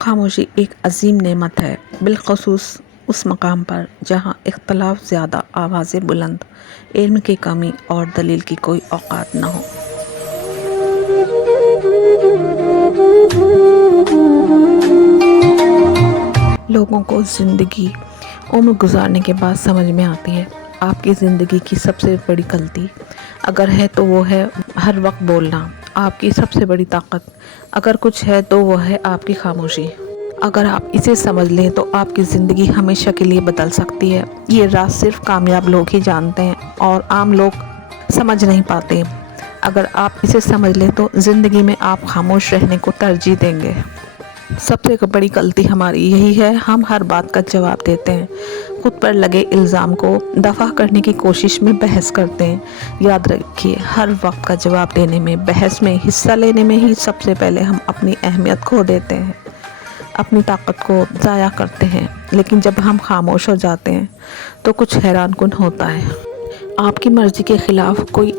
خاموشی ایک عظیم نعمت ہے، بالخصوص اس مقام پر جہاں اختلاف زیادہ، آوازیں بلند، علم کی کمی اور دلیل کی کوئی اوقات نہ ہو۔ لوگوں کو زندگی عمر گزارنے کے بعد سمجھ میں آتی ہے آپ کی زندگی کی سب سے بڑی غلطی اگر ہے تو وہ ہے ہر وقت بولنا۔ آپ کی سب سے بڑی طاقت اگر کچھ ہے تو وہ ہے آپ کی خاموشی۔ اگر آپ اسے سمجھ لیں تو آپ کی زندگی ہمیشہ کے لیے بدل سکتی ہے۔ یہ راز صرف کامیاب لوگ ہی جانتے ہیں اور عام لوگ سمجھ نہیں پاتے۔ اگر آپ اسے سمجھ لیں تو زندگی میں آپ خاموش رہنے کو ترجیح دیں گے۔ سب سے بڑی غلطی ہماری یہی ہے، ہم ہر بات کا جواب دیتے ہیں، خود پر لگے الزام کو دفع کرنے کی کوشش میں بحث کرتے ہیں۔ یاد رکھیے، ہر وقت کا جواب دینے میں، بحث میں حصہ لینے میں ہی سب سے پہلے ہم اپنی اہمیت کھو دیتے ہیں، اپنی طاقت کو ضائع کرتے ہیں۔ لیکن جب ہم خاموش ہو جاتے ہیں تو کچھ حیران کن ہوتا ہے۔ آپ کی مرضی کے خلاف کوئی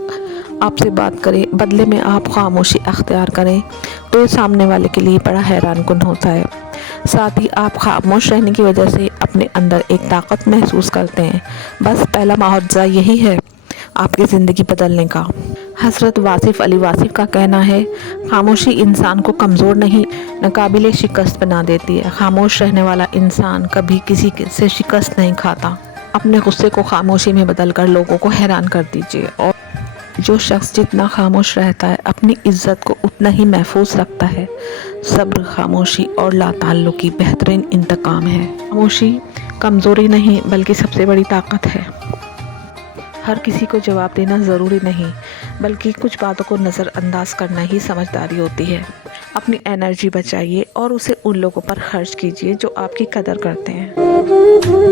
آپ سے بات کرے، بدلے میں آپ خاموشی اختیار کریں تو یہ سامنے والے کے لیے بڑا حیران کن ہوتا ہے۔ ساتھ ہی آپ خاموش رہنے کی وجہ سے اپنے اندر ایک طاقت محسوس کرتے ہیں۔ بس پہلا معجزہ یہی ہے آپ کی زندگی بدلنے کا۔ حضرت واصف علی واصف کا کہنا ہے، خاموشی انسان کو کمزور نہیں، ناقابل شکست بنا دیتی ہے۔ خاموش رہنے والا انسان کبھی کسی سے شکست نہیں کھاتا۔ اپنے غصے کو خاموشی میں بدل کر لوگوں کو حیران کر دیجیے، اور جو شخص جتنا خاموش رہتا ہے اپنی عزت کو اتنا ہی محفوظ رکھتا ہے۔ صبر، خاموشی اور لا تعلق کی بہترین انتقام ہے۔ خاموشی کمزوری نہیں بلکہ سب سے بڑی طاقت ہے۔ ہر کسی کو جواب دینا ضروری نہیں، بلکہ کچھ باتوں کو نظر انداز کرنا ہی سمجھداری ہوتی ہے۔ اپنی انرجی بچائیے اور اسے ان لوگوں پر خرچ کیجیے جو آپ کی قدر کرتے ہیں۔